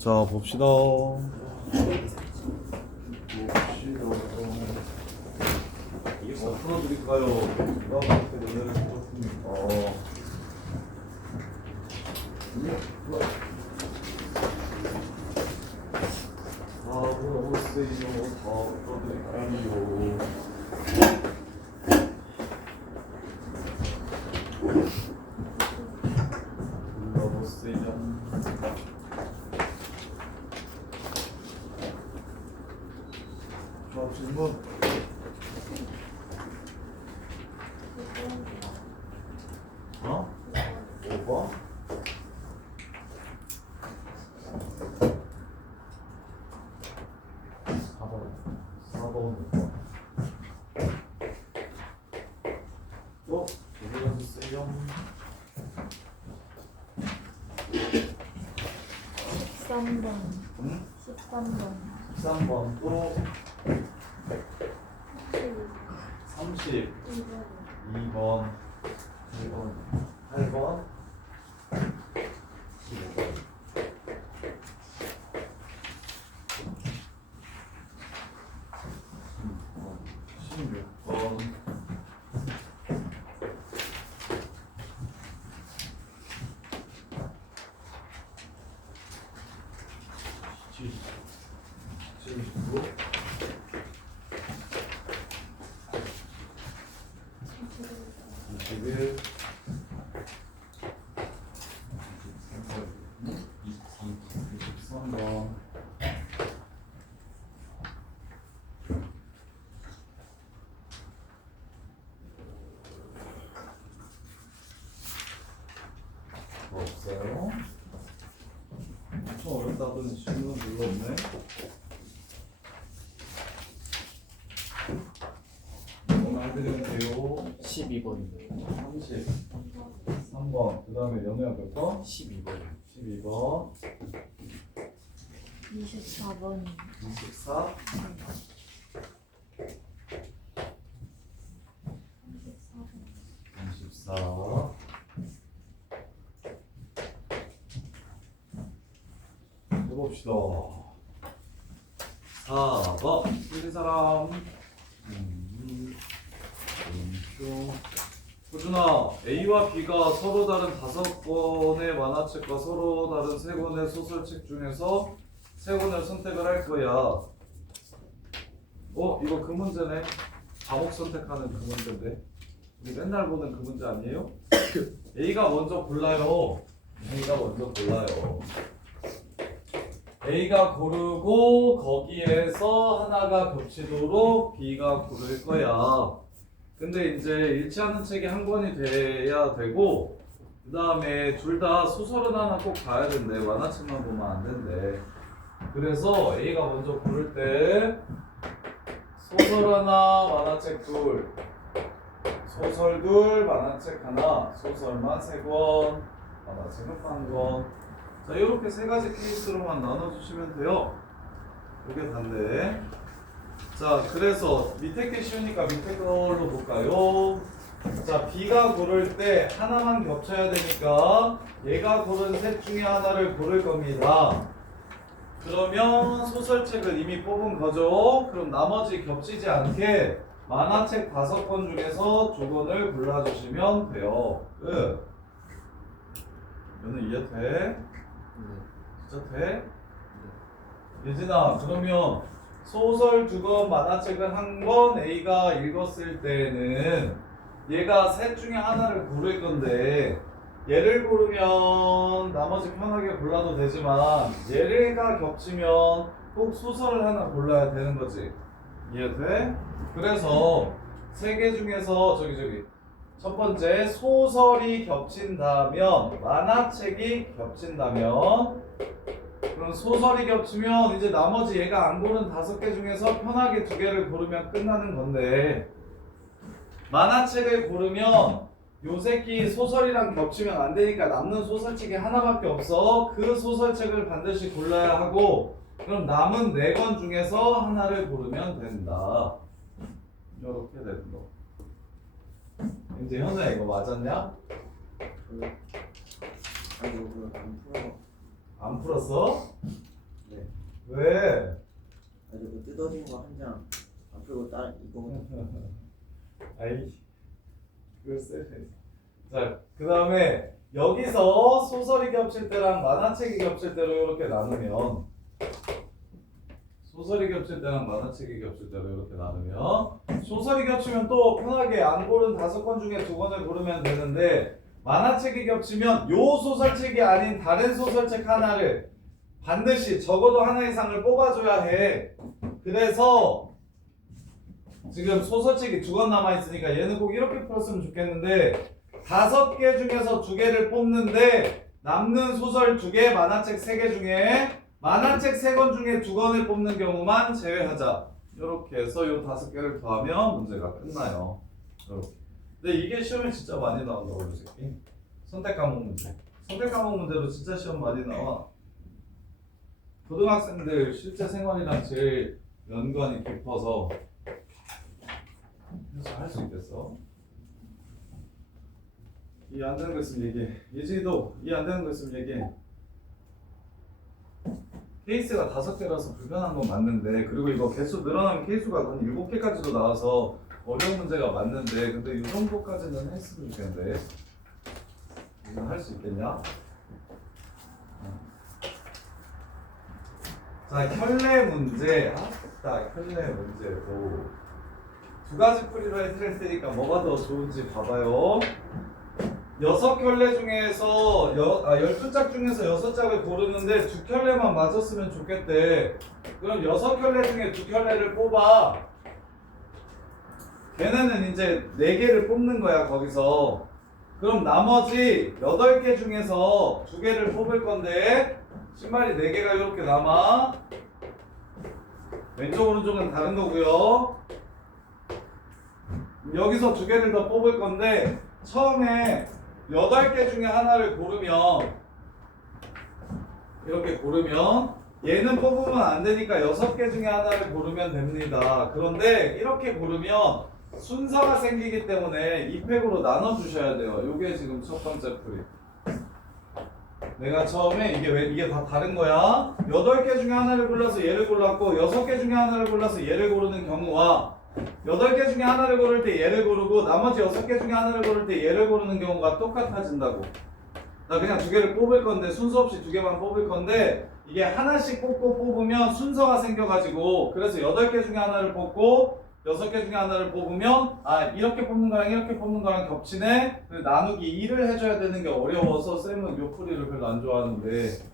자, 봅시다. 풀어드릴까요? 누가 어떻게 노래를 풀었습니까? 풀어보세요. 풀어드릴까요? 불러보세요. 자, 질문. 어? 5번? 4번 5번. 또 불러주세요. 13번. 응? 13번. 13번 또 32번 1번 8번 15번 16번 79 21 23번 '없어요. 엄청 어렵다더니 질문 별로 없네. 오늘 해드리면 돼요. 12번이요. 33번. 그 다음에 연우야 몇 번? 12번. 12번. 24번. 24. 34. 해봅시다. 4번. 틀린 사람. 호준아, A와 B가 서로 다른 5권의 만화책과 서로 다른 3권의 소설책 중에서 3권을 선택을 할 거야. 이거 그 문제네. 과목 선택하는 그 문제인데. 우리 맨날 보는 그 문제 아니에요? A가 먼저 골라요. A가 먼저 골라요. A가 고르고 거기에서 하나가 겹치도록 B가 고를 거야. 근데 이제 일치하는 책이 한 권이 돼야 되고, 그 다음에 둘 다 소설은 하나 꼭 봐야 된대. 만화책만 보면 안 된대. 그래서 A가 먼저 고를 때 소설 하나, 만화책 둘, 소설 둘, 만화책 하나, 소설만 3권, 만화책은 1권. 자, 이렇게 3가지 케이스로만 나눠주시면 돼요. 이게 단데. 자, 그래서 밑에 게 쉬우니까 밑에 걸로 볼까요? 자, B가 고를 때 하나만 겹쳐야 되니까 얘가 고른 셋 중에 하나를 고를 겁니다. 그러면 소설책을 이미 뽑은 거죠. 그럼 나머지 겹치지 않게 만화책 5권 중에서 2권을 골라주시면 돼요. 끝. 너는 이해 돼? 진짜 돼? 예진아, 그러면 소설 2권, 만화책은 1권 A가 읽었을 때는 얘가 셋 중에 하나를 고를 건데, 얘를 고르면 나머지 편하게 골라도 되지만 얘가 겹치면 꼭 소설을 하나 골라야 되는 거지. 이해돼? 그래서 3개 중에서 첫 번째, 소설이 겹친다면, 만화책이 겹친다면, 그럼 소설이 겹치면 이제 나머지 얘가 안 고른 5개 중에서 편하게 2개를 고르면 끝나는 건데, 만화책을 고르면 요 새끼 소설이랑 겹치면 안 되니까 남는 소설책이 하나밖에 없어. 그 소설책을 반드시 골라야 하고, 그럼 남은 4권 중에서 하나를 고르면 된다. 이렇게 되는 거. 이제 현우야, 이거 맞았냐? 아니 이거 안 풀어. 안 풀었어? 왜? 아니 그 뜯어진 거 한 장 안 풀고 다른 이거 아이 글쎄. 자, 그 다음에 여기서 소설이 겹칠 때랑 만화책이 겹칠 때로 이렇게 나누면 소설이 겹칠 때랑 만화책이 겹칠 때로 이렇게 나누면 소설이 겹치면 또 편하게 안 고른 5권 중에 2권을 고르면 되는데 만화책이 겹치면 요 소설책이 아닌 다른 소설책 하나를 반드시 적어도 하나 이상을 뽑아줘야 해. 그래서 지금 소설책이 2권 남아있으니까 얘는 꼭 이렇게 풀었으면 좋겠는데 5개 중에서 2개를 뽑는데 남는 소설 2개, 만화책 3개 중에 만화책 3권 중에 2권을 뽑는 경우만 제외하자. 이렇게 해서 요 5개를 더하면 문제가 끝나요. 이렇게. 근데 이게 시험에 진짜 많이 나온다고 이 새끼. 선택 과목 문제. 선택 과목 문제로 진짜 시험 많이 나와. 고등학생들 실제 생활이랑 제일 연관이 깊어서 그래서 할 수 있겠어? 이해 안 되는 거 있으면 얘기해. 예진이도 이해 안 되는 거 있으면 얘기해. 케이스가 5개라서 불편한 건 맞는데 그리고 이거 개수 늘어나면 케이스가 한 7개까지도 나와서 어려운 문제가 맞는데 근데 이 정도까지는 했으면 좋겠는데 이거 할 수 있겠냐? 자, 혈내 문제. 아따, 혈내 문제고 2가지 풀이로 해드릴 테니까 뭐가 더 좋은지 봐봐요. 6켤레 중에서 12짝 중에서 6짝을 고르는데 2켤레만 맞았으면 좋겠대. 그럼 6켤레 중에 2켤레를 뽑아. 걔네는 이제 4개를 뽑는 거야 거기서. 그럼 나머지 8개 중에서 2개를 뽑을 건데 신발이 4개가 이렇게 남아. 왼쪽 오른쪽은 다른 거고요. 여기서 2개를 더 뽑을 건데 처음에 8개 중에 하나를 고르면 이렇게 고르면 얘는 뽑으면 안 되니까 6개 중에 하나를 고르면 됩니다. 그런데 이렇게 고르면 순서가 생기기 때문에 2팩으로 나눠 주셔야 돼요. 이게 지금 첫 번째 풀이. 내가 처음에 이게 다 다른 거야. 8개 중에 하나를 골라서 얘를 골랐고 6개 중에 하나를 골라서 얘를 고르는 경우와 8개 중에 하나를 고를 때 얘를 고르고 나머지 6개 중에 하나를 고를 때 얘를 고르는 경우가 똑같아진다고. 나 그냥 2개를 뽑을 건데 순서 없이 2개만 뽑을 건데 이게 하나씩 뽑으면 순서가 생겨가지고 그래서 8개 중에 하나를 뽑고 6개 중에 하나를 뽑으면 이렇게 뽑는 거랑 이렇게 뽑는 거랑 겹치네. 나누기 2를 해줘야 되는 게 어려워서 쌤은 요 풀이를 별로 안 좋아하는데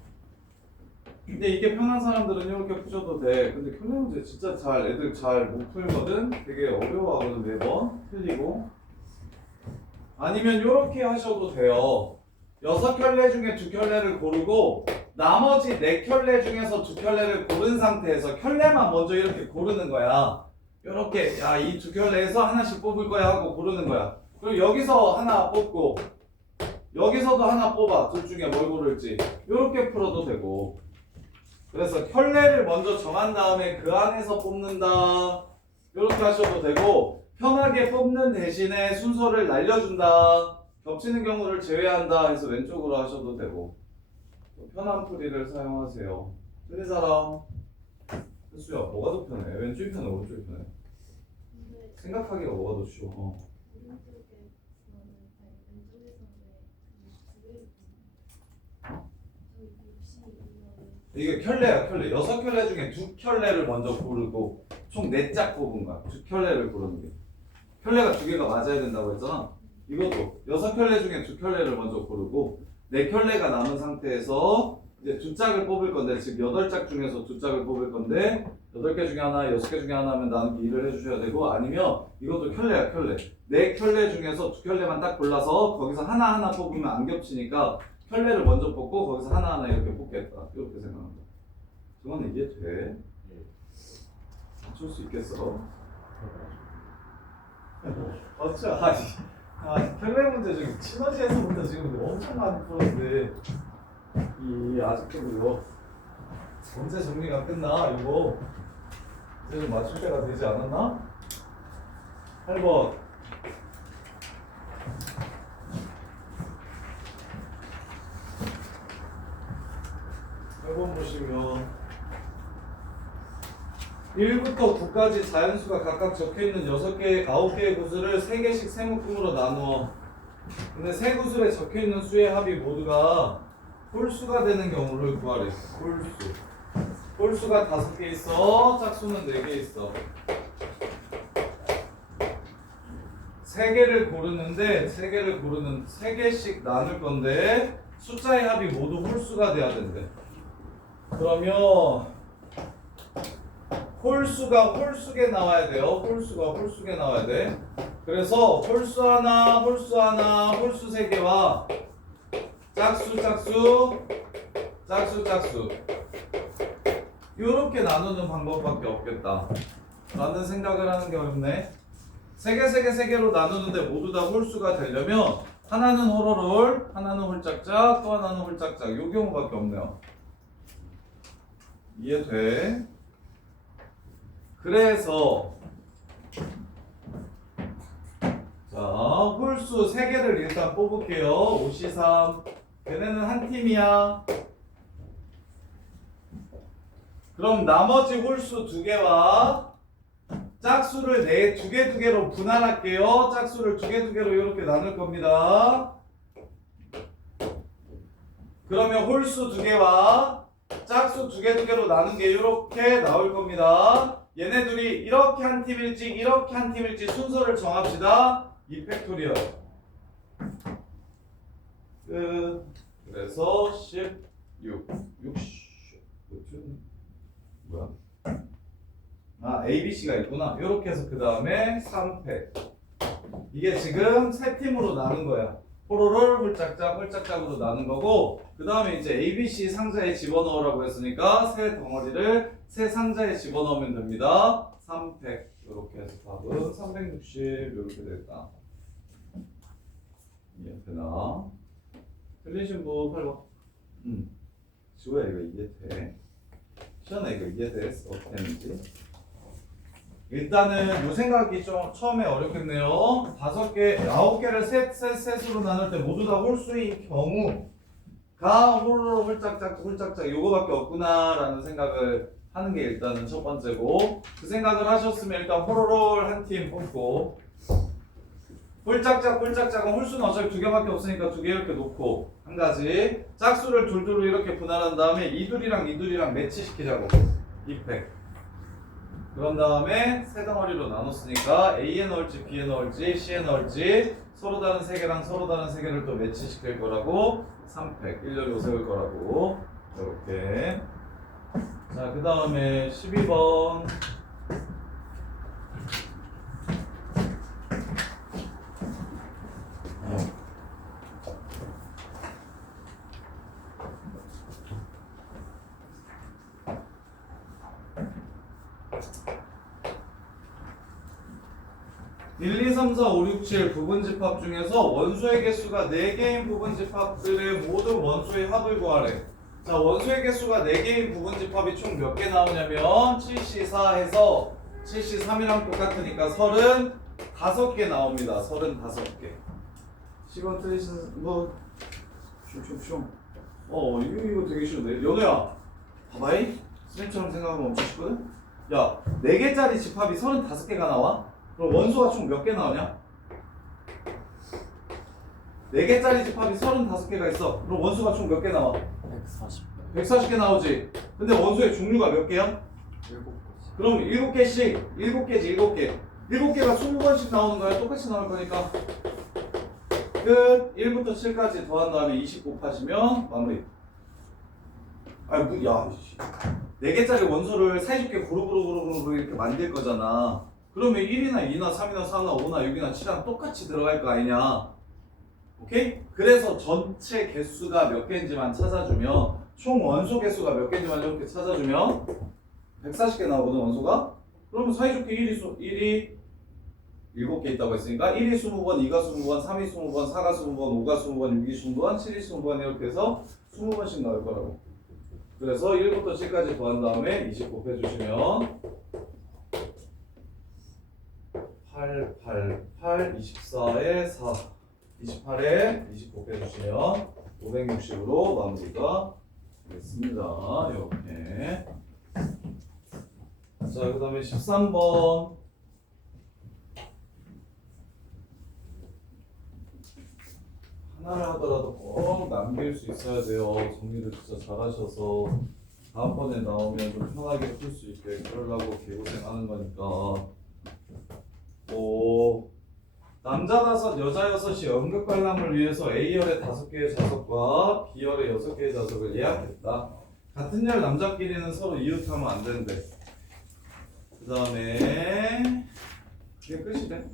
근데 이게 편한 사람들은 이렇게 푸셔도 돼. 근데 혈내 문제 진짜 애들 잘 못 풀거든. 되게 어려워하거든 매번 틀리고. 아니면 이렇게 하셔도 돼요. 6켤레 중에 2켤레를 고르고 나머지 4켤레 중에서 2켤레를 고른 상태에서 켤레만 먼저 이렇게 고르는 거야. 이렇게 이 2켤레에서 하나씩 뽑을 거야 하고 고르는 거야. 그리고 여기서 하나 뽑고 여기서도 하나 뽑아. 둘 중에 뭘 고를지. 이렇게 풀어도 되고. 그래서 켤레를 먼저 정한 다음에 그 안에서 뽑는다. 이렇게 하셔도 되고 편하게 뽑는 대신에 순서를 날려준다. 겹치는 경우를 제외한다 해서 왼쪽으로 하셔도 되고 편한 풀이를 사용하세요. 틀린 사람? 혜수야 뭐가 더 편해? 왼쪽이 편해? 오른쪽이 편해? 생각하기가 뭐가 더 쉬워? 이게 켤레야 켤레. 6켤레 중에 2켤레를 먼저 고르고 총 4짝 뽑은 거야. 2켤레를 고르는 게. 켤레가 2개가 맞아야 된다고 했잖아. 이것도 6켤레 중에 2켤레를 먼저 고르고 4켤레가 남은 상태에서 이제 2짝을 뽑을 건데 지금 8짝 중에서 2짝을 뽑을 건데 8개 중에 하나, 6개 중에 하나 하면 나누기 2를 해주셔야 되고 아니면 이것도 켤레야 켤레. 4켤레 중에서 2켤레만 딱 골라서 거기서 하나하나 뽑으면 안 겹치니까 켤레를 먼저 뽑고 거기서 하나하나 이렇게 뽑겠다. 이렇게 생각한다. 정말 이게 돼? 맞출 수 있겠어? 맞죠? 켤레 문제 지금 시너지에서부터 지금 엄청 많이 풀었는데 이 아직도 이거 언제 정리가 끝나? 이거 이제 좀 맞출 때가 되지 않았나? 8번 8번 보시면 1부터 9까지 자연수가 각각 적혀있는 6개, 9개의 구수를 3개씩 세묶음으로 나누어. 근데 세 구술에 적혀있는 수의 합이 모두가 홀수가 되는 경우를 구하래. 홀수. 홀수가 5개 있어. 짝수는 4개 있어. 3개를 고르는데 3개씩 나눌 건데 숫자의 합이 모두 홀수가 돼야 된대. 그러면 홀수가 홀수게 나와야 돼요. 홀수가 홀수게 나와야 돼. 그래서 홀수 하나, 홀수 하나, 홀수 3개와 짝수, 짝수, 짝수, 짝수 이렇게 나누는 방법밖에 없겠다 라는 생각을 하는 게 어렵네. 3개로 나누는데 모두 다 홀수가 되려면 하나는 호로롤, 하나는 홀짝짝, 또 하나는 홀짝짝 이 경우밖에 없네요. 이해돼? 그래서 자, 홀수 3개를 일단 뽑을게요. 5C3 걔네는 한 팀이야. 그럼 나머지 홀수 2개와 짝수를 2개로 분할할게요. 짝수를 2개로 이렇게 나눌 겁니다. 그러면 홀수 2개와 짝수 2개로 나눈 게 이렇게 나올 겁니다. 얘네 둘이 이렇게 한 팀일지 이렇게 한 팀일지 순서를 정합시다. 2팩토리얼 끝. 그래서 16 뭐야? ABC가 있구나. 이렇게 해서 그 다음에 3팩. 이게 지금 세 팀으로 나눈 거야. 호로롤 홀짝짝 홀짝짝으로 나눈 거고, 그 다음에 이제 ABC 상자에 집어넣으라고 했으니까 세 덩어리를 세 상자에 집어넣으면 됩니다. 3팩. 이렇게 해서 답은 360 이렇게 됐다. 이해되나? 틀리신 분 팔 번. 지호야 이거 이해돼? 시연아 이거 이해됐어? 어떻게 했는지? 일단은 요 생각이 좀 처음에 어렵겠네요. 5개, 9개를 셋으로 나눌 때 모두 다 홀수인 경우가 홀로 홀짝짝 홀짝짝 요거밖에 없구나라는 생각을 하는 게 일단은 첫 번째고, 그 생각을 하셨으면 일단 호로롤 한 팀 뽑고, 홀짝짝 홀짝짝은 홀수는 어차피 2개밖에 없으니까 2개 이렇게 놓고, 한 가지 짝수를 둘둘로 이렇게 분할한 다음에 이둘이랑 매치시키자고. 2팩. 그런 다음에 세 덩어리로 나눴으니까 A에 넣을지 B에 넣을지 C에 넣을지 서로 다른 3개랑 서로 다른 3개를 또 매치시킬 거라고. 3팩 일렬로 세울 거라고. 이렇게. 자, 그 다음에 12번. (1, 2, 3, 4, 5, 6, 7) 부분집합 중에서 원소의 개수가 4개인 부분집합들의 모든 원소의 합을 구하래. 자, 원소의 개수가 4개인 부분집합이 총 몇 개 나오냐면 7C4 해서 7C3이랑 똑같으니까 35개 나옵니다. 35개. 10원 틀리신 뭐 슝슝슝. 이거 되게 쉬운데. 연우야 봐봐이. 쌤처럼 생각하면 엄청 쉽거든. 야, 4개짜리 집합이 35개가 나와? 그럼 원소가 총 몇 개 나오냐? 4개짜리 집합이 35개가 있어. 그럼 원소가 총 몇 개 나와? 140개 나오지. 근데 원소의 종류가 몇 개야? 7개. 그럼 7개씩 7개지 7개. 7개가 20번씩 나오는 거야. 똑같이 나올 거니까 끝. 1부터 7까지 더한 다음에 20 곱하시면 마무리. 야 4개짜리 원소를 사이좋게 고루고루 이렇게 만들 거잖아. 그러면 1이나 2나 3이나 4나 5나 6이나 7이나 똑같이 들어갈 거 아니냐. 오케이? 그래서 전체 개수가 몇 개인지만 찾아주면, 총 원소 개수가 몇 개인지만 이렇게 찾아주면 140개 나오거든 원소가. 그러면 사이좋게 1이 7개 있다고 했으니까 1이 20번, 2가 20번, 3이 20번, 4가 20번, 5가 20번, 6이 20번, 7이 20번 이렇게 해서 20번씩 나올 거라고. 그래서 1부터 7까지 더한 다음에 20 곱해주시면 8, 24에 4, 28에 20 곱해주시면 560으로 마무리가 되겠습니다. 이렇게. 자, 그 다음에 13번. 하나를 하더라도 꼭 남길 수 있어야 돼요. 정리를 진짜 잘하셔서 다음번에 나오면 좀 편하게 풀 수 있게 그러려고 개고생하는 거니까. 오, 남자 5, 여자 6이 연극 관람을 위해서 A열의 5개의 좌석과 B열의 6개의 좌석을 예약했다. 같은 열 남자끼리는 서로 이웃하면 안 되는데. 그 다음에 이게 끝이래.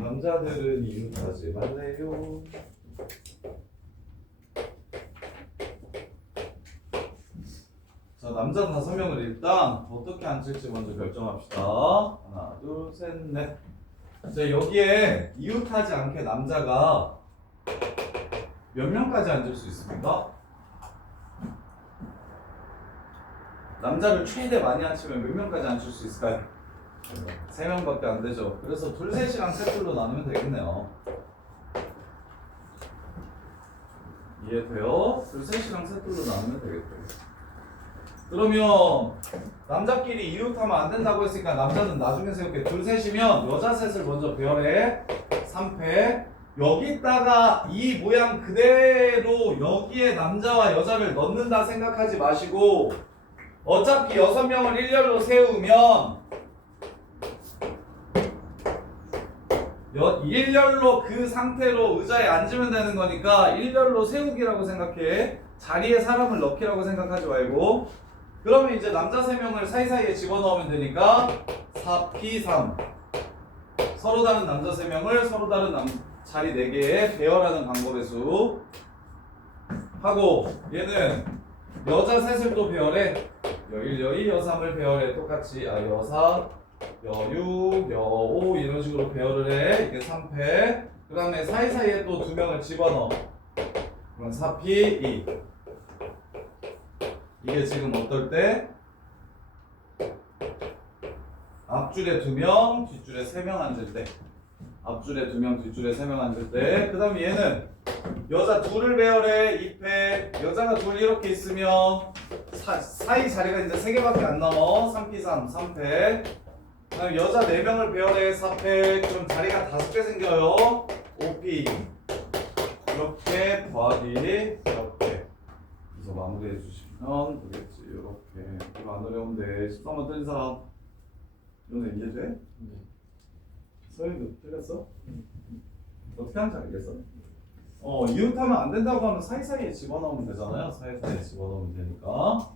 남자들은 이웃하지 말래요. 자, 남자 5명을 일단 어떻게 앉힐지 먼저 결정합시다. 하나, 둘, 셋, 넷. 자, 여기에 이웃하지 않게 남자가 몇 명까지 앉을 수 있습니까? 남자를 최대 많이 앉히면 몇 명까지 앉힐 수 있을까요? 3명밖에 안 되죠. 그래서 둘, 셋이랑 셋둘로 나누면 되겠네요. 이해돼요? 둘, 셋이랑 셋둘로 나누면 되겠죠. 그러면 남자끼리 이웃하면 안 된다고 했으니까 남자는 나중에 세울게. 둘, 셋이면 여자 셋을 먼저 배열해. 3패. 여기다가 이 모양 그대로 여기에 남자와 여자를 넣는다 생각하지 마시고 어차피 6명을 일렬로 세우면 일렬로 그 상태로 의자에 앉으면 되는 거니까 일렬로 세우기라고 생각해. 자리에 사람을 넣기라고 생각하지 말고. 그러면 이제 남자 3명을 사이사이에 집어넣으면 되니까 4P3 서로 다른 남자 3명을 서로 다른 자리 4개에 배열하는 방법의 수 하고 얘는 여자 셋을 또 배열해. 여1, 여2, 여3을 배열해. 똑같이 여4, 여6, 여5 이런 식으로 배열을 해. 이게 3패. 그 다음에 사이사이에 또 2명을 집어넣어. 그럼 4P2 이게 지금 어떨 때? 앞줄에 2명, 뒷줄에 3명 앉을 때. 앞줄에 2명, 뒷줄에 3명 앉을 때. 그 다음에 얘는 여자 2을 배열해. 2패. 여자가 2 이렇게 있으면 사이 자리가 이제 3개밖에 안 남아. 3P3, 3패. 그 다음에 여자 4명을 배열해. 4패. 그럼 자리가 5개 생겨요. 5P. 이렇게 더하기 이렇게. 그래서 마무리해 주시면 되겠지. 이렇게. 이거 안 어려운데 13번 틀린 사람 이거는 이해돼? 네. 서희도 틀렸어? 어떻게 하는지 알겠어? 이웃하면 안 된다고 하면 사이사이에 집어넣으면 되잖아요. 사이사이에 집어넣으면 되니까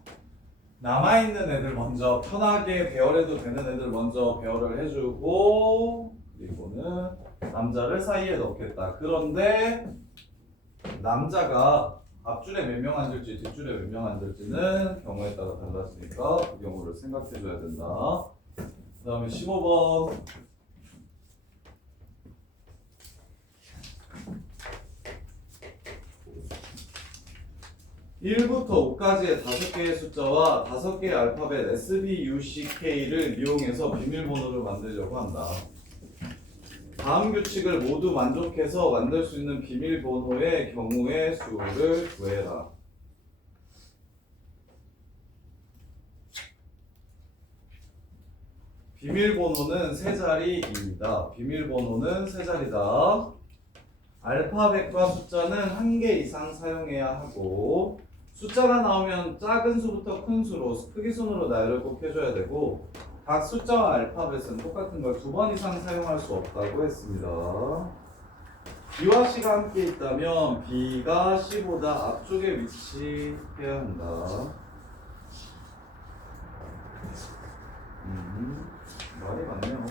남아있는 애들 먼저 편하게 배열해도 되는 애들 먼저 배열을 해주고 그리고는 남자를 사이에 넣겠다. 그런데 남자가 앞줄에 몇 명 앉을지 뒷줄에 몇 명 앉을지는 경우에 따라 달라지니까 그 경우를 생각해줘야 된다. 그 다음에 15번 1부터 5까지의 5개의 숫자와 5개의 알파벳 S, B, U, C, K를 이용해서 비밀번호를 만들려고 한다. 다음 규칙을 모두 만족해서 만들 수 있는 비밀번호의 경우의 수를 구해라. 비밀번호는 3자리입니다. 비밀번호는 3자리다. 알파벳과 숫자는 1개 이상 사용해야 하고 숫자가 나오면 작은 수부터 큰 수로 크기 순으로 나열을 꼭 해줘야 되고 각 숫자와 알파벳은 똑같은 걸 2번 이상 사용할 수 없다고 했습니다. B와 C가 함께 있다면 B가 C보다 앞쪽에 위치해야 한다. 말이 많네요.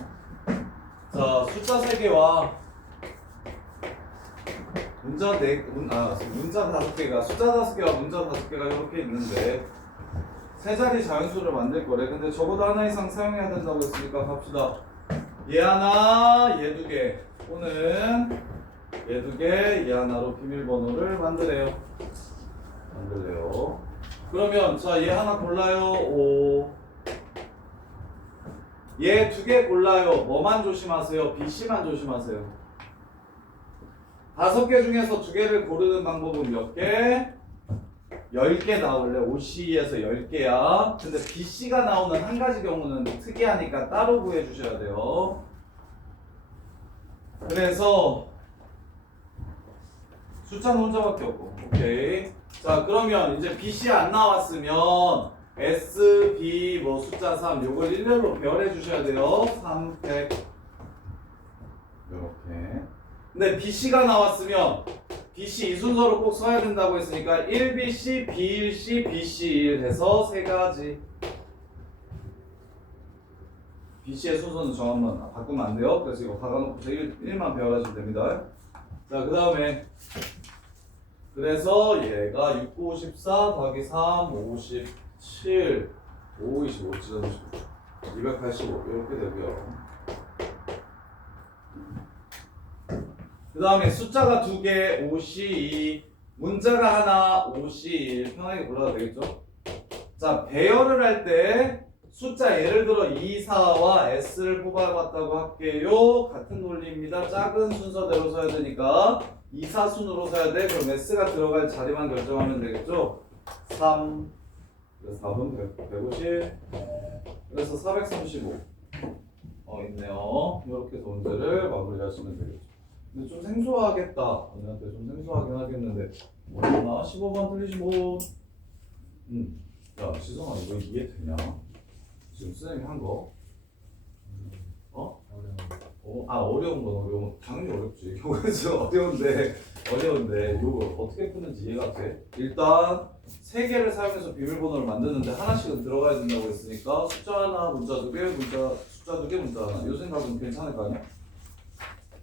자, 숫자 3개와 문자 5개가 숫자 5개와 문자 5개가 이렇게 있는데 3자리 자연수를 만들 거래. 근데 적어도 하나 이상 사용해야 된다고 했으니까 갑시다. 얘 하나, 얘 2개 또는 얘 2개, 얘 하나로 비밀번호를 만들래요. 그러면 자, 얘 하나 골라요. 5. 얘 2개 골라요. 뭐만 조심하세요? B, C만 조심하세요. 5개 중에서 2개를 고르는 방법은 몇 개? 10개 나올래? OC에서 10개야. 근데 BC가 나오는 한 가지 경우는 특이하니까 따로 구해주셔야 돼요. 그래서 숫자는 혼자밖에 없고. 오케이. 자, 그러면 이제 BC 안 나왔으면 S, B, 뭐 숫자 3 요걸 일렬로 배열해 주셔야 돼요. 3, 100 이렇게. 근데 BC가 나왔으면 BC 이 순서로 꼭 써야 된다고 했으니까 1BC, B1C, BC1 해서 세 가지. BC의 순서는 정하면 바꾸면 안 돼요. 그래서 이거 박아놓고서 1만 배워가시면 됩니다. 자, 그 다음에 그래서 얘가 6, 9, 14 더하기 3, 57, 5, 25, 285 이렇게 되고요. 그 다음에 숫자가 2개, 5C2, 문자가 하나, OC1 편하게 골라도 되겠죠? 자, 배열을 할 때 숫자 예를 들어 2, 4와 S를 뽑아봤다고 할게요. 같은 논리입니다. 작은 순서대로 써야 되니까 2, 4 순으로 써야 돼. 그럼 S가 들어갈 자리만 결정하면 되겠죠? 3, 그래서 4분 150, 그래서 435 있네요. 이렇게 해서 문제를 마무리하시면 되겠죠. 근데 좀 생소하겠다. 언니한테 좀 생소하긴 하겠는데 뭐나 15번 틀리시고 야 지성아 이거 이해되냐? 지금 선생님이 한 거? 어려운 건 어려운 당연히 어렵지. 이거 지금 어려운데 이거 어떻게 푸는지 이해가 돼? 일단 세 개를 사용해서 비밀번호를 만드는데 하나씩은 들어가야 된다고 했으니까 숫자 하나, 문자 두 개, 숫자 두 개, 문자 하나. 이 생각은 괜찮을 거 아니야?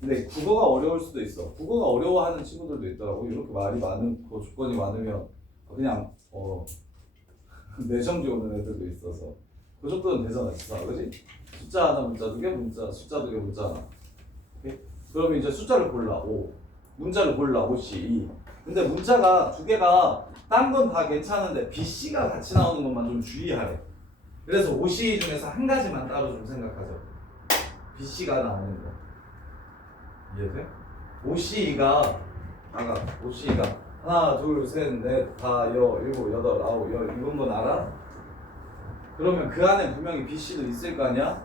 근데 국어가 어려울 수도 있어. 국어가 어려워하는 친구들도 있더라고. 이렇게 말이 많고 조건이 많으면 그냥 내정지 오는 애들도 있어서 그 정도는 되잖아, 진짜, 그지? 숫자 하나, 문자 두 개, 숫자 두 개, 문자 하나. 오케이? 그러면 이제 숫자를 골라 5, 문자를 골라 5C 2. 근데 문자가 두 개가 딴 건 다 괜찮은데 BC가 같이 나오는 것만 좀 주의하래. 그래서 OC 중에서 한 가지만 따로 좀 생각하죠. BC가 나오는 거. 이해돼? OC가 하나, 둘, 셋, 넷, 다, 일곱, 여덟, 아홉, 열 이런 건 알아? 그러면 그 안에 분명히 BC도 있을 거 아니야?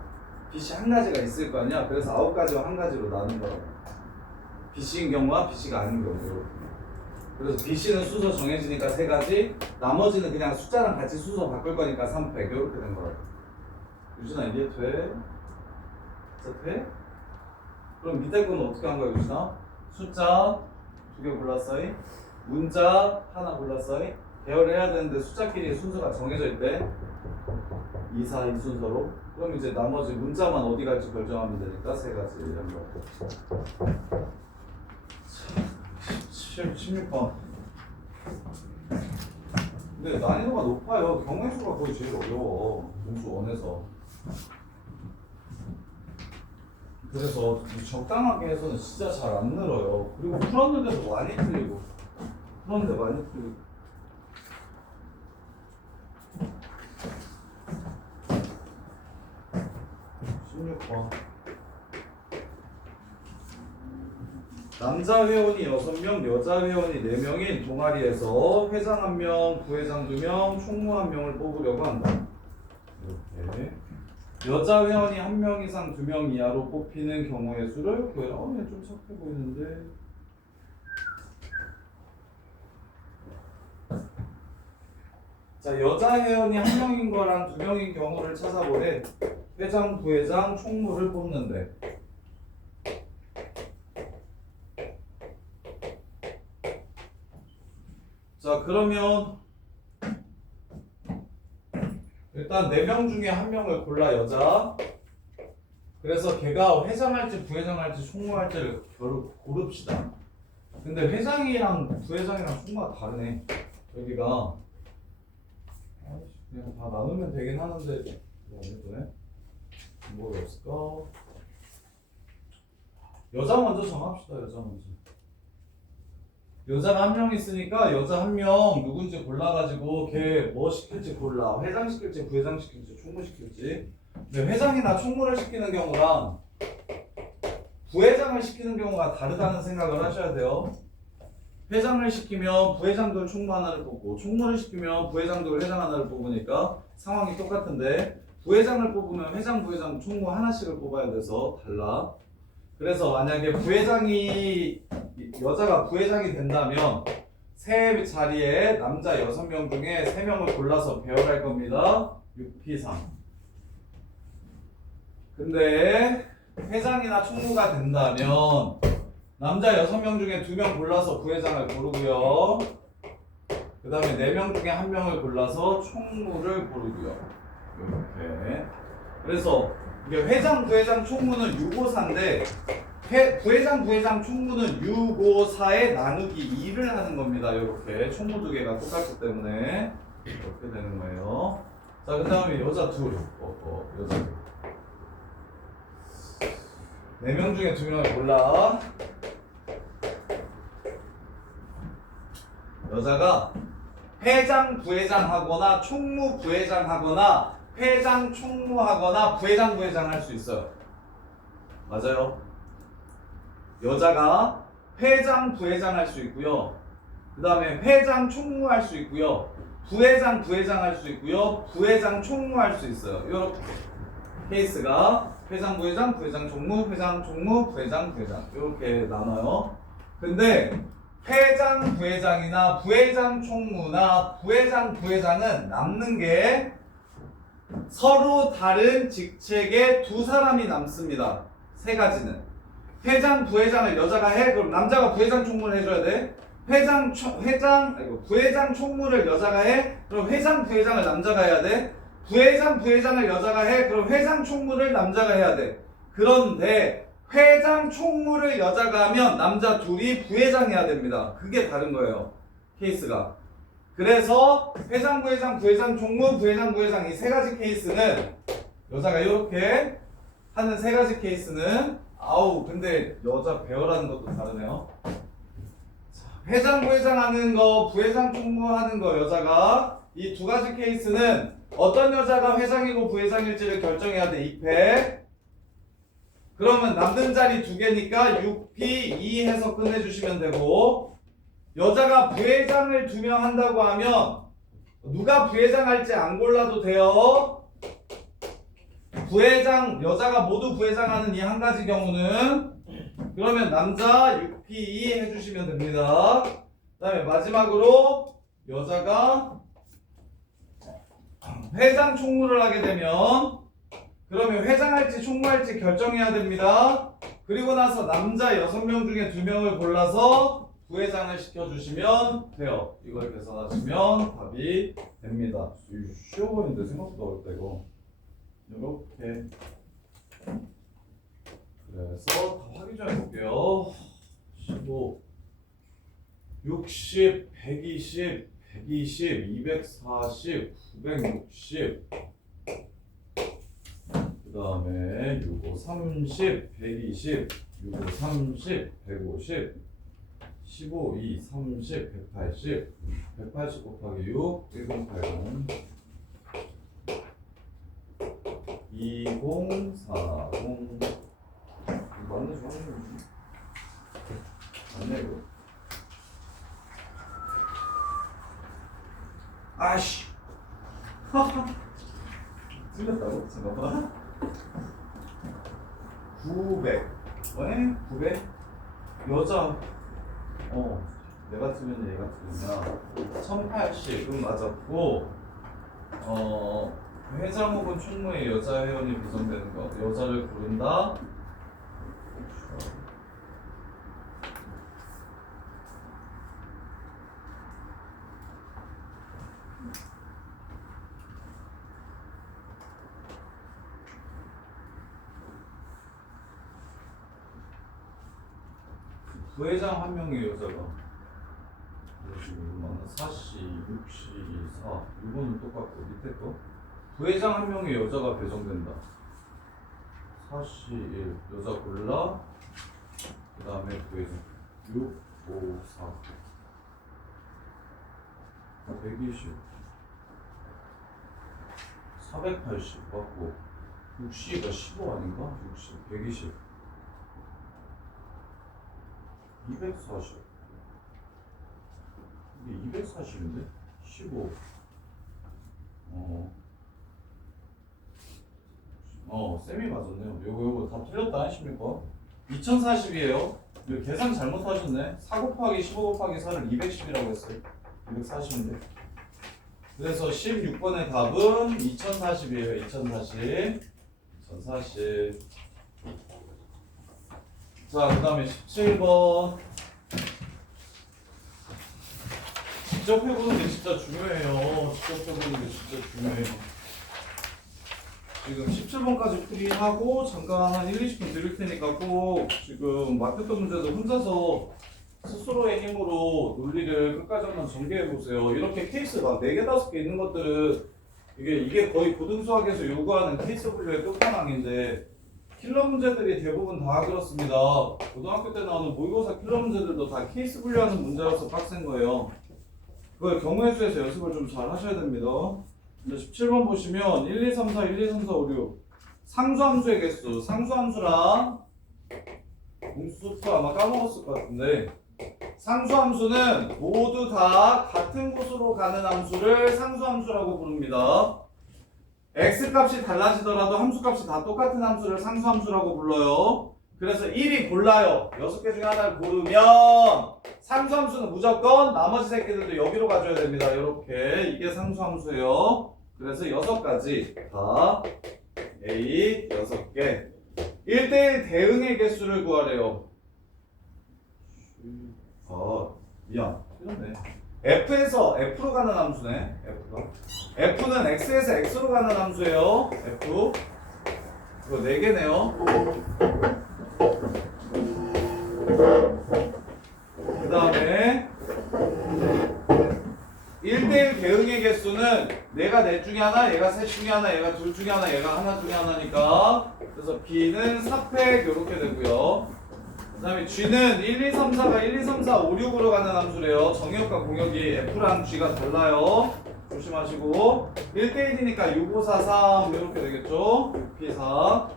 BC 한 가지가 있을 거 아니야? 그래서 9가지와 한 가지로 나눈 거라고. BC인 경우와 BC가 아닌 경우 이렇게. 그래서 BC는 순서 정해지니까 세 가지, 나머지는 그냥 숫자랑 같이 순서 바꿀 거니까 300 이렇게 된 거라고. 유진아 이해 돼? 진짜 돼? 그럼 밑에 거는 어떻게 한 거야 유진아? 숫자 2개 골랐어요. 문자 하나 골랐어요. 배열을 해야 되는데 숫자끼리 순서가 정해져 있대. 2, 4, 2 순서로. 그럼 이제 나머지 문자만 어디 갈지 결정하면 되니까 세 가지 이런 거. 16번. 근데 난이도가 높아요. 경우의 수가 거의 제일 어려워. 분수 원에서. 그래서 적당하게 해서는 진짜 잘 안 늘어요. 그리고 풀었는데도 많이 틀리고. 풀었는데 많이 틀리고. 남자 회원이 6명, 여자 회원이 4명인 동아리에서 회장 1명, 부회장 2명, 총무 1명을 뽑으려고 한다. 이렇게. 여자 회원이 1명 이상 2명 이하로 뽑히는 경우의 수를 구해라. 얘 좀 착해 보이는데. 자, 여자 회원이 1명인 거랑 2명인 경우를 찾아보래. 회장, 부회장, 총무를 뽑는데. 자, 그러면 일단 4명 중에 1명을 골라 여자. 그래서 걔가 회장할지 부회장할지 총무할지를 고릅시다. 근데 회장이랑 부회장이랑 총무가 다르네. 여기가 그냥 다 나누면 되긴 하는데 뭐네? 뭐가 없을까? 여자 먼저 정합시다. 여자 먼저. 여자가 1명 있으니까 여자 1명 누군지 골라가지고 걔 뭐 시킬지 골라. 회장 시킬지 부회장 시킬지 총무 시킬지. 근데 회장이나 총무를 시키는 경우랑 부회장을 시키는 경우가 다르다는 생각을 하셔야 돼요. 회장을 시키면 부회장들 총무 하나를 뽑고 총무를 시키면 부회장들 회장 하나를 뽑으니까 상황이 똑같은데 부회장을 뽑으면 회장, 부회장, 총무 하나씩을 뽑아야 돼서 달라. 그래서 만약에 부회장이 여자가 부회장이 된다면 세 자리에 남자 6명 중에 3명을 골라서 배열할 겁니다. 6P3. 근데 회장이나 총무가 된다면 남자 6명 중에 2명 골라서 부회장을 고르고요. 그 다음에 4명 중에 1명을 골라서 총무를 고르고요. 이렇게. 그래서 이게 회장, 부회장, 총무는 654인데 부회장, 부회장, 총무는 654에 나누기 2를 하는 겁니다. 이렇게 총무 2개가 똑같기 때문에 이렇게 되는 거예요. 자, 그 다음에 여자 둘. 여자 둘. 4명 중에 2명을 골라. 여자가 회장, 부회장 하거나 총무, 부회장 하거나 회장, 총무 하거나 부회장, 부회장 할 수 있어요. 맞아요. 여자가 회장, 부회장 할 수 있고요. 그 다음에 회장, 총무 할 수 있고요. 부회장, 부회장 할 수 있고요. 부회장, 총무 할 수 있어요. 이렇게 케이스가 회장, 부회장, 부회장, 총무, 회장, 총무, 부회장, 부회장 이렇게 나눠요. 근데 회장, 부회장이나 부회장, 총무나 부회장, 부회장은 남는 게 서로 다른 직책의 2사람이 남습니다. 3가지는. 회장, 부회장을 여자가 해? 그럼 남자가 부회장, 총무를 해줘야 돼. 부회장, 총무를 여자가 해? 그럼 회장, 부회장을 남자가 해야 돼. 부회장, 부회장을 여자가 해? 그럼 회장, 총무를 남자가 해야 돼. 그런데 회장, 총무를 여자가 하면 남자 둘이 부회장 해야 됩니다. 그게 다른 거예요. 케이스가. 그래서 회장, 부회장, 부회장, 총무, 부회장, 부회장 이 3가지 케이스는 여자가 이렇게 하는 3가지 케이스는 근데 여자 배열하는 것도 다르네요. 회장, 부회장 하는 거, 부회장, 총무 하는 거 여자가 이 2가지 케이스는 어떤 여자가 회장이고 부회장일지를 결정해야 돼. 2패. 그러면 남는 자리 2개니까 6P 2 해서 끝내주시면 되고 여자가 부회장을 2명 한다고 하면 누가 부회장 할지 안 골라도 돼요. 부회장, 여자가 모두 부회장하는 이 한 가지 경우는 그러면 남자 6P 2 해주시면 됩니다. 그 다음에 마지막으로 여자가 회장, 총무를 하게 되면 그러면 회장할지 총무할지 결정해야 됩니다. 그리고 나서 남자 6명 중에 2명을 골라서 부회장을 시켜주시면 돼요. 이걸 계산하시면 답이 됩니다. 쉬워 보이는데 생각보다 어렵다 이거. 이렇게. 그래서 다 확인 좀 해볼게요. 15, 60, 120, 120, 240, 960 그 다음에 65, 30, 120, 65, 30, 150 15, 2, 30, 180 180 곱하기 6, 1080 2040 맞네 저는 맞네 이거 아씨 틀렸다고? 잠깐만 900 왜? 900 여자 내가 틀렸냐 얘가 틀렸냐 1080은 맞았고 회장 혹은 총무에 여자 회원이 구성되는 거 여자를 고른다 부회장 한 명의 여자가 그러면 4시, 6시, 4 이거는 똑같고 밑에 거 부회장 한 명의 여자가 배정된다 4시 1 여자 골라 그 다음에 부회장 6, 5, 4 120 480 맞고 6시가 15 아닌가? 60, 120 240 이게 240인데? 15. 쌤이 맞았네요. 요거 다 틀렸다 하십니까? 2040이에요. 이거 계산 잘못하셨네. 4 곱하기 15 곱하기 4를 210이라고 했어요. 240인데. 그래서 16번의 답은 2040이에요. 2040. 2040. 자, 그 다음에 17번. 직접 해보는 게 진짜 중요해요. 직접 해보는 게 진짜 중요해요. 지금 17번까지 풀이하고 잠깐 한 1, 20분 드릴 테니까 꼭 지금 맡겼던 문제도 혼자서 스스로의 힘으로 논리를 끝까지 한번 전개해 보세요. 이렇게 케이스가 4개, 5개 있는 것들은 이게 거의 고등수학에서 요구하는 케이스 분류의 끝판왕인데 킬러 문제들이 대부분 다 그렇습니다. 고등학교 때 나오는 모의고사 킬러 문제들도 다 케이스 분류하는 문제라서 빡센 거예요. 그걸 경우의 수에서 연습을 좀 잘 하셔야 됩니다. 17번 보시면 1, 2, 3, 4, 1, 2, 3, 4, 5, 6 상수함수의 개수, 상수함수랑 공수수 아마 까먹었을 것 같은데 상수함수는 모두 다 같은 곳으로 가는 함수를 상수함수라고 부릅니다. x값이 달라지더라도 함수값이 다 똑같은 함수를 상수함수라고 불러요. 그래서 1이 골라요. 6개 중에 하나를 고르면 상수함수는 무조건 나머지 새끼들도 여기로 가줘야 됩니다. 이렇게 이게 상수함수예요. 그래서 6가지 다 A 6개 1대1 대응의 개수를 구하래요. 미안 틀렸네. F에서 F로 가는 함수네. F는 X에서 X로 가는 함수예요. F 이거 4개네요. 그 다음에 1대1 대응의 개수는 내가 넷 중에 하나, 얘가 셋 중에 하나, 얘가 둘 중에 하나, 얘가 하나 중에 하나니까 그래서 B는 4팩 이렇게 되고요. 그 다음에 G는 1, 2, 3, 4가 1, 2, 3, 4, 5, 6으로 가는 함수래요. 정의역과 공역이 F랑 G가 달라요. 조심하시고 1대1이니까 6, 5, 4, 3 이렇게 되겠죠. 6, P, 4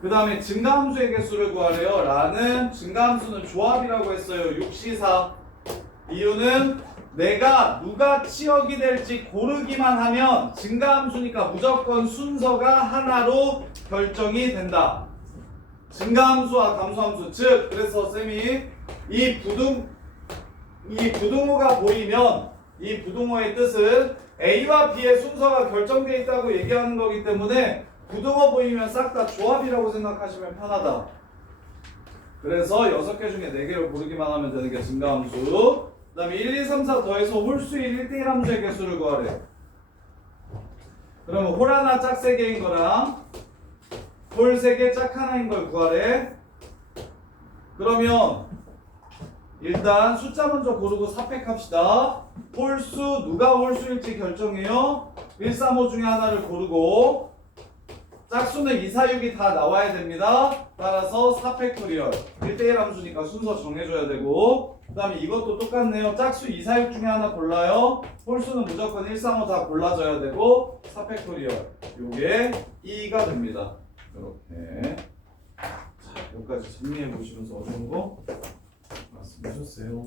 그 다음에 증가함수의 개수를 구하래요. 라는 증가함수는 조합이라고 했어요. 6C4 이유는 내가 누가 치역이 될지 고르기만 하면 증가함수니까 무조건 순서가 하나로 결정이 된다. 증가함수와 감소함수 즉 그래서 쌤이 이 부등호가 보이면 이 부등호의 뜻은 A와 B의 순서가 결정되어 있다고 얘기하는 거기 때문에 부등호 보이면 싹 다 조합이라고 생각하시면 편하다. 그래서 6개 중에 4개를 고르기만 하면 되는 게 증가함수. 그 다음에 1, 2, 3, 4 더해서 홀수일 1대1 함수의 개수를 구하래. 그러면 홀 하나 짝 3개인 거랑 홀 3개 짝 하나인 걸 구하래. 그러면 일단 숫자 먼저 고르고 삽입합시다. 홀수 누가 홀수일지 결정해요. 1, 3, 5 중에 하나를 고르고 짝수는 2, 4, 6이 다 나와야 됩니다. 따라서 4팩토리얼 1대1 함수니까 순서 정해줘야 되고 그 다음에 이것도 똑같네요. 짝수 2, 4, 6 중에 하나 골라요. 홀수는 무조건 1, 3, 5 다 골라줘야 되고 4팩토리얼 요게 2가 됩니다. 이렇게 자 여기까지 정리해 보시면서 어려운 거 말씀해 주세요.